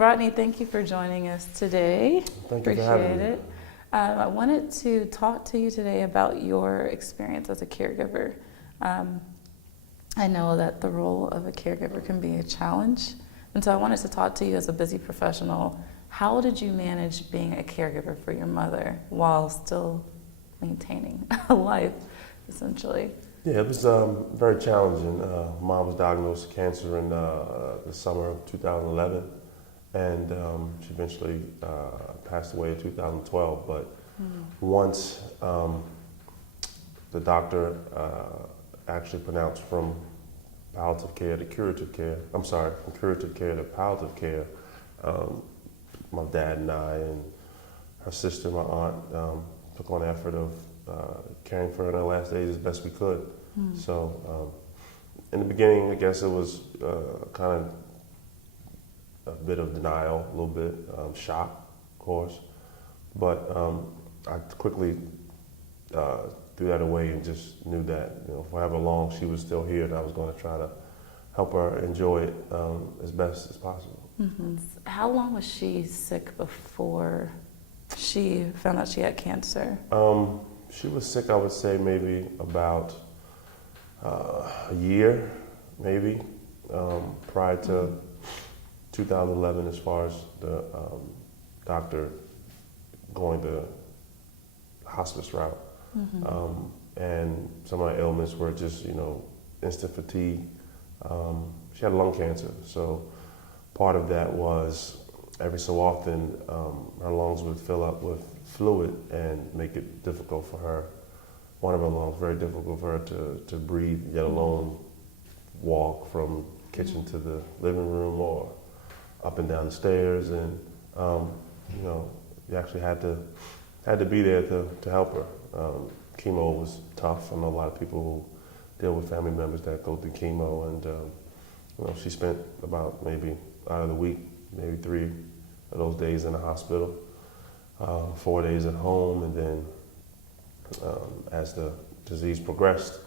Rodney, thank you for joining us today. Thank you for having me. Appreciate it. I wanted to talk to you today about your experience as a caregiver. I know that the role of a caregiver can be a challenge, and so I wanted to talk to you as a busy professional. How did you manage being a caregiver for your mother while still maintaining a life, essentially? Yeah, it was very challenging. Mom was diagnosed with cancer in the summer of 2011, and she eventually passed away in 2012. But once the doctor actually pronounced from palliative care to curative care, from curative care to palliative care, my dad and I and her sister, my aunt, took on the effort of caring for her in her last days as best we could. So in the beginning, I guess it was kind of a bit of denial, a little bit shock, of course, but I quickly threw that away and just knew that, for however long she was still here, that I was going to try to help her enjoy it as best as possible. How long was she sick before she found out she had cancer? She was sick, I would say, maybe about a year, maybe, prior to 2011, as far as the doctor going the hospice route. And some of my ailments were just, instant fatigue. She had lung cancer, so part of that was every so often her lungs would fill up with fluid and make it difficult for her. One of her lungs, very difficult for her to breathe, yet alone walk from kitchen to the living room or up and down the stairs. And you actually had to be there to help her. Chemo was tough. I know a lot of people who deal with family members that go through chemo, and she spent about maybe out of the week, maybe 3 of those days in the hospital, 4 days at home, and then as the disease progressed,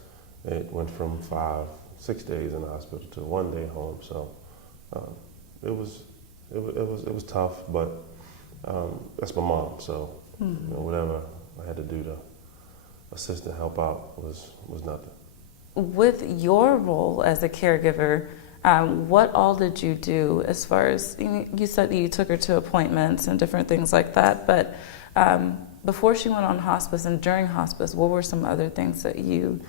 it went from 5, 6 days in the hospital to 1 day home. So it was tough, but that's my mom. So whatever I had to do to assist and help out was nothing. With your role as a caregiver, what all did you do as far as, you said that you took her to appointments and different things like that, but before she went on hospice and during hospice, what were some other things that you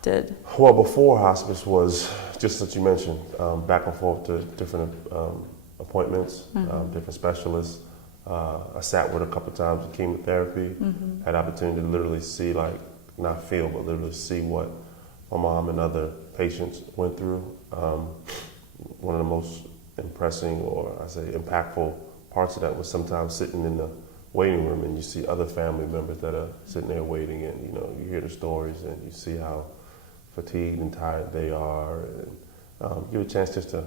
did? Well, before hospice was, just as you mentioned, back and forth to different appointments, different specialists. I sat with her a couple of times with chemotherapy, had opportunity to literally see, not feel, but literally see what my mom and other patients went through. One of the most impressing, or I say impactful parts of that was sometimes sitting in the waiting room and you see other family members that are sitting there waiting, and you hear the stories and you see how fatigued and tired they are, and give a chance just to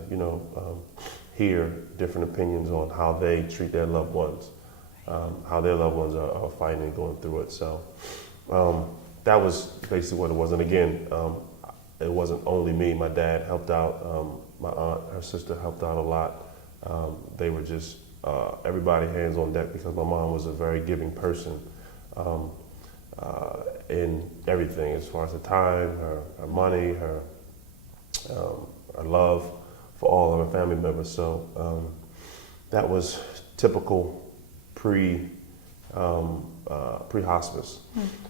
hear different opinions on how they treat their loved ones, how their loved ones are fighting and going through it. So that was basically what it was. And again, it wasn't only me. My dad helped out. My aunt, her sister helped out a lot. They were just everybody hands on deck, because my mom was a very giving person in everything, as far as her time, her money, her love for all of her family members. So that was typical pre-hospice.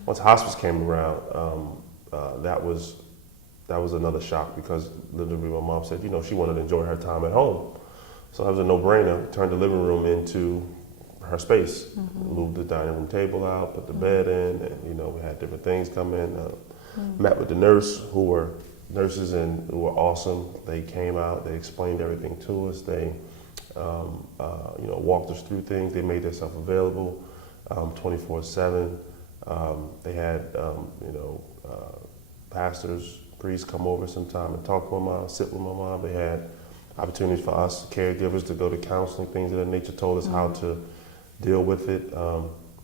Once hospice came around, that was another shock, because literally my mom said, she wanted to enjoy her time at home. So that was a no-brainer. Turned the living room into her space. Moved the dining room table out, put the bed in, and we had different things come in. Met with the nurses who were awesome. They came out, they explained everything to us. They walked us through things. They made themselves available 24/7. They had pastors, priests come over sometime and talk to my mom, sit with my mom. They had opportunities for us caregivers to go to counseling, things of that nature, told us how to deal with it.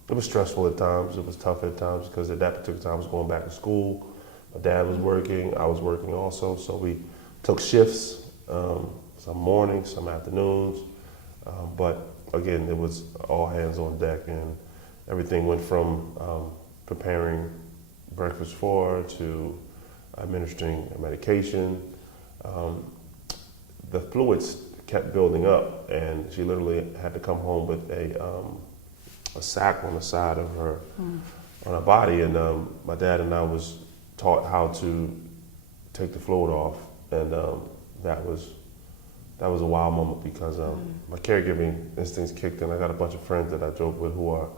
It was stressful at times. It was tough at times, because at that particular time I was going back to school. My dad was working. I was working also. So we took shifts, some mornings, some afternoons. But again, it was all hands on deck, and everything went from preparing breakfast for her to administering medication. The fluids kept building up, and she literally had to come home with a sack on the side of her, on her body. And my dad and I was taught how to take the fluid off, and that was a wild moment because my caregiving instincts kicked in. I got a bunch of friends that I drove with who are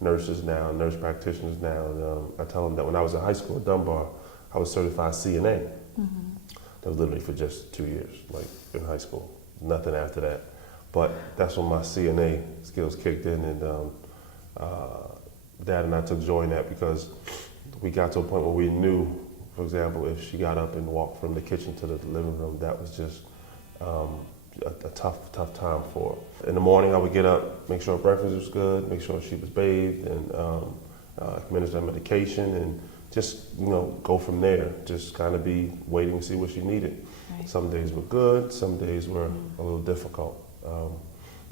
nurses now, nurse practitioners now, and I tell them that when I was in high school at Dunbar, I was certified CNA. That was literally for just 2 years, like in high school. Nothing after that. But that's when my CNA skills kicked in, and Dad and I took joy in that because we got to a point where we knew, for example, if she got up and walked from the kitchen to the living room, that was just a tough time for her. In the morning, I would get up, make sure breakfast was good, make sure she was bathed, and administer medication, and just go from there. Just kind of be waiting to see what she needed. Right. Some days were good, some days were a little difficult,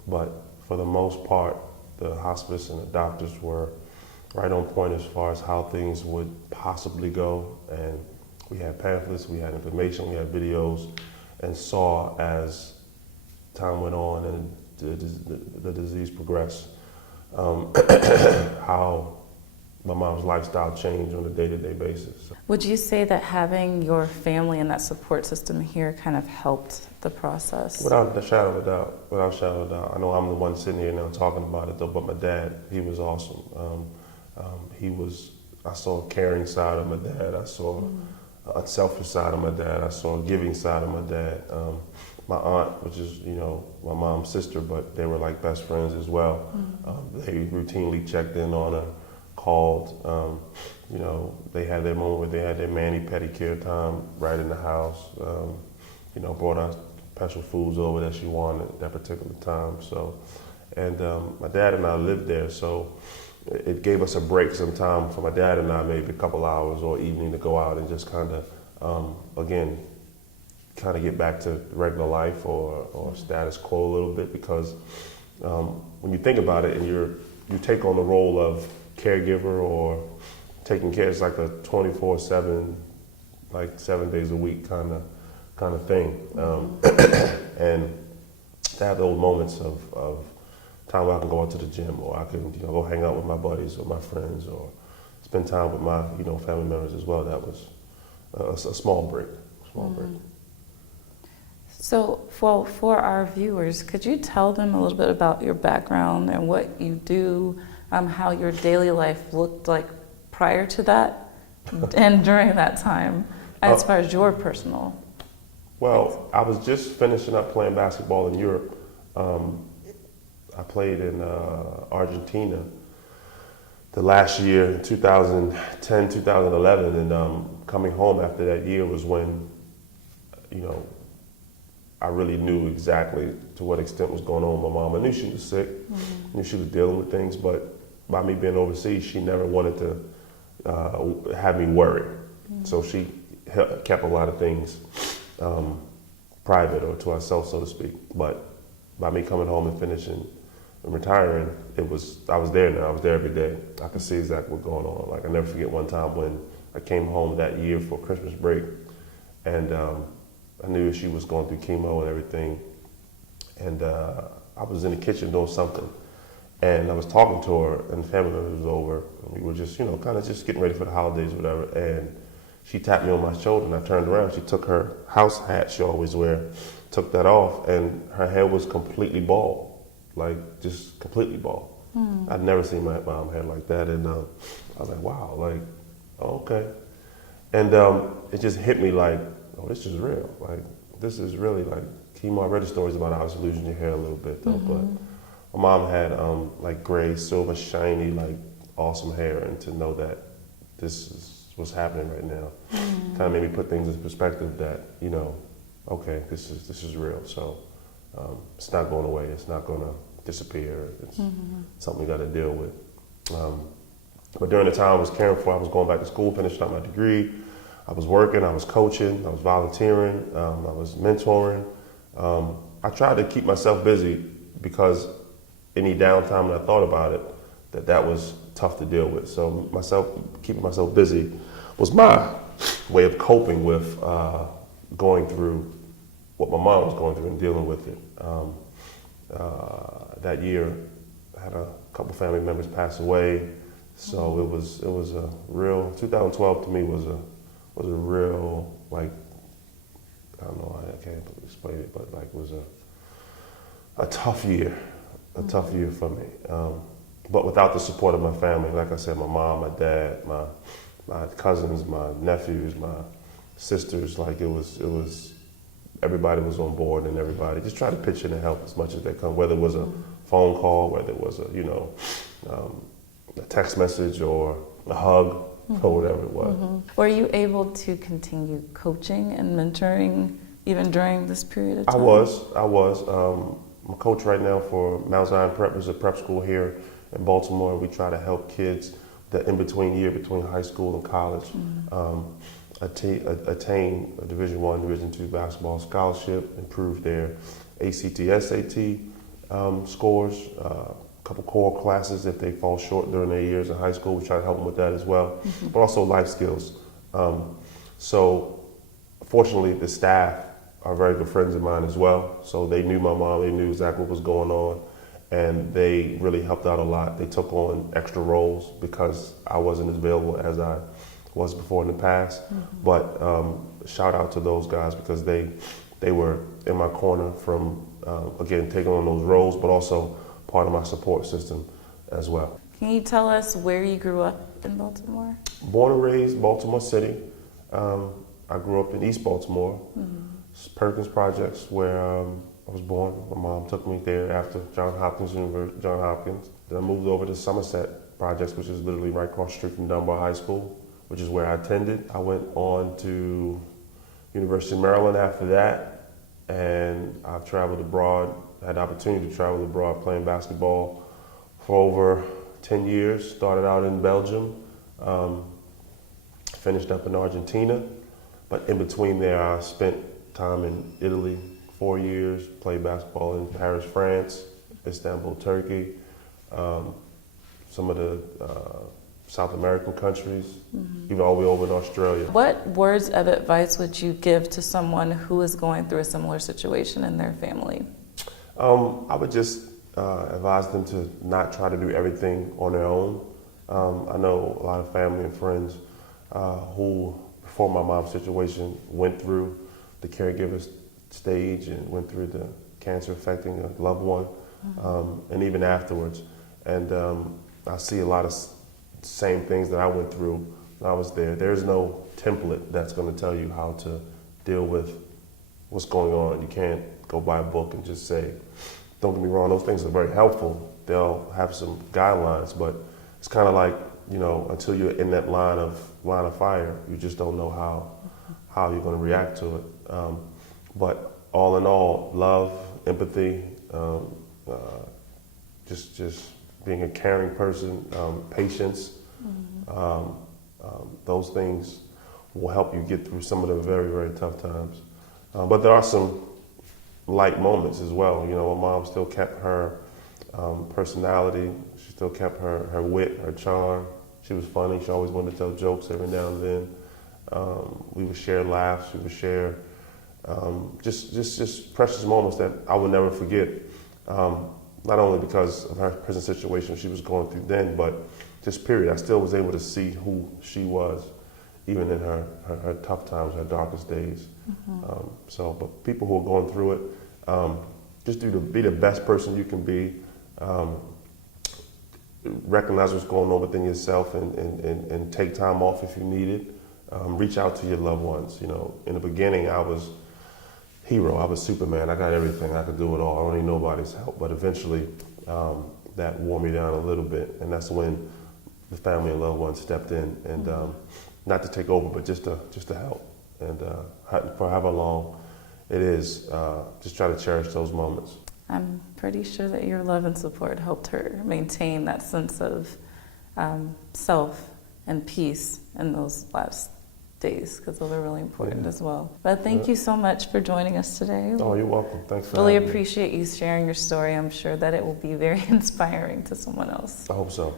but for the most part, the hospice and the doctors were right on point as far as how things would possibly go. And we had pamphlets, we had information, we had videos, and saw as time went on and the disease progressed, how my mom's lifestyle changed on a day-to-day basis. Would you say that having your family and that support system here kind of helped the process? Without a shadow of a doubt, without a shadow of a doubt. I know I'm the one sitting here now talking about it though, but my dad, he was awesome. I saw a caring side of my dad. I saw a selfish side of my dad. I saw a giving side of my dad. My aunt, which is, my mom's sister, but they were like best friends as well. They routinely checked in on her, called. They had their moment where they had their mani pedicure time right in the house. Brought out special foods over that she wanted at that particular time. So, and my dad and I lived there, so it gave us a break some time for my dad and I, maybe a couple hours or evening to go out and just kind of, again, kind of get back to regular life or status quo a little bit, because when you think about it and you take on the role of caregiver or taking care, it's like a 24/7, like 7 days a week kind of thing. And to have those moments of time where I can go out to the gym, or I can go hang out with my buddies or my friends, or spend time with my family members as well. That was a small break. Break. So for our viewers, could you tell them a little bit about your background and what you do, how your daily life looked like prior to that and during that time, as far as your personal? Well, I was just finishing up playing basketball in Europe. I played in Argentina the last year, in 2010, 2011, and coming home after that year was when, I really knew exactly to what extent was going on with my mom. I knew she was sick, knew she was dealing with things, but by me being overseas, she never wanted to have me worry. So she kept a lot of things private or to herself, so to speak. But by me coming home and finishing and retiring, I was there now. I was there every day. I could see exactly what's going on. Like, I never forget one time when I came home that year for Christmas break, and I knew she was going through chemo and everything. And I was in the kitchen doing something, and I was talking to her, and the family member was over, and we were just, kind of just getting ready for the holidays or whatever. And she tapped me on my shoulder, and I turned around. She took her house hat she always wear, took that off, and her hair was completely bald. Like, just completely bald. I'd never seen my mom hair like that, and I was like, wow, like, oh, okay. And it just hit me like, oh, this is real. Like, this is really like, chemo. I read the stories about obviously losing your hair a little bit, though, but my mom had like gray, silver, shiny, like awesome hair, and to know that this is what's happening right now kind of made me put things in perspective that, okay, this is real. So it's not going away. It's not going to disappear. It's something we got to deal with. But during the time I was caring for, I was going back to school, finishing up my degree. I was working, I was coaching, I was volunteering, I was mentoring. I tried to keep myself busy because any downtime that I thought about it, that was tough to deal with. So keeping myself busy was my way of coping with going through what my mom was going through and dealing with it. That year, I had a couple family members pass away, so it was a real. 2012 to me was a real, like, I don't know, I can't explain it, but like was a tough year, tough year for me. But without the support of my family, like I said, my mom, my dad, my cousins, my nephews, my sisters, like it was everybody was on board, and everybody just tried to pitch in and help as much as they could, whether it was a phone call, whether it was a text message or a hug, or whatever it was. Were you able to continue coaching and mentoring even during this period of time? I was. I'm a coach right now for Mount Zion Prep. There's a prep school here in Baltimore. We try to help kids that in between year between high school and college attain a Division I, Division II basketball scholarship, improve their ACT, SAT scores, a couple core classes if they fall short during their years in high school. We try to help them with that as well, but also life skills. So fortunately, the staff are very good friends of mine as well. So they knew my mom, they knew exactly what was going on, and they really helped out a lot. They took on extra roles because I wasn't as available as I was before in the past. But shout out to those guys because they were in my corner from, again, taking on those roles, but also part of my support system as well. Can you tell us where you grew up in Baltimore? Born and raised Baltimore City. I grew up in East Baltimore, Perkins Projects, where I was born. My mom took me there after Johns Hopkins University. Then I moved over to Somerset Projects, which is literally right across the street from Dunbar High School, which is where I attended. I went on to University of Maryland after that, and I've traveled abroad. I had the opportunity to travel abroad playing basketball for over 10 years. Started out in Belgium, finished up in Argentina, but in between there I spent time in Italy, 4 years, played basketball in Paris, France, Istanbul, Turkey, some of the South American countries, even all the way over in Australia. What words of advice would you give to someone who is going through a similar situation in their family? I would just advise them to not try to do everything on their own. I know a lot of family and friends who, before my mom's situation, went through the caregiver stage and went through the cancer affecting a loved one, and even afterwards. And I see a lot of same things that I went through when I was there. There's no template that's going to tell you how to deal with what's going on. You can't go buy a book and just say, don't get me wrong, those things are very helpful. They'll have some guidelines, but it's kind of like, until you're in that line of fire, you just don't know how you're going to react to it. But all in all, love, empathy, just being a caring person, patience, those things will help you get through some of the very, very tough times. But there are some light moments as well. My mom still kept her personality. She still kept her wit, her charm. She was funny. She always wanted to tell jokes every now and then. We would share laughs. We would share just precious moments that I will never forget. Not only because of her present situation she was going through then, but just period. I still was able to see who she was, even in her tough times, her darkest days. But people who are going through it, just be the best person you can be. Recognize what's going on within yourself and take time off if you need it. Reach out to your loved ones. In the beginning, I was hero. I was Superman. I got everything. I could do it all. I don't need nobody's help. But eventually, that wore me down a little bit, and that's when the family and loved ones stepped in, and not to take over, but just to help. And for however long it is, just try to cherish those moments. I'm pretty sure that your love and support helped her maintain that sense of self and peace in those last days, because those are really important Yeah. as well. But thank Yeah. you so much for joining us today. Oh, you're welcome. Thanks for Really having me. appreciate you sharing your story. I'm sure that it will be very inspiring to someone else. I hope so.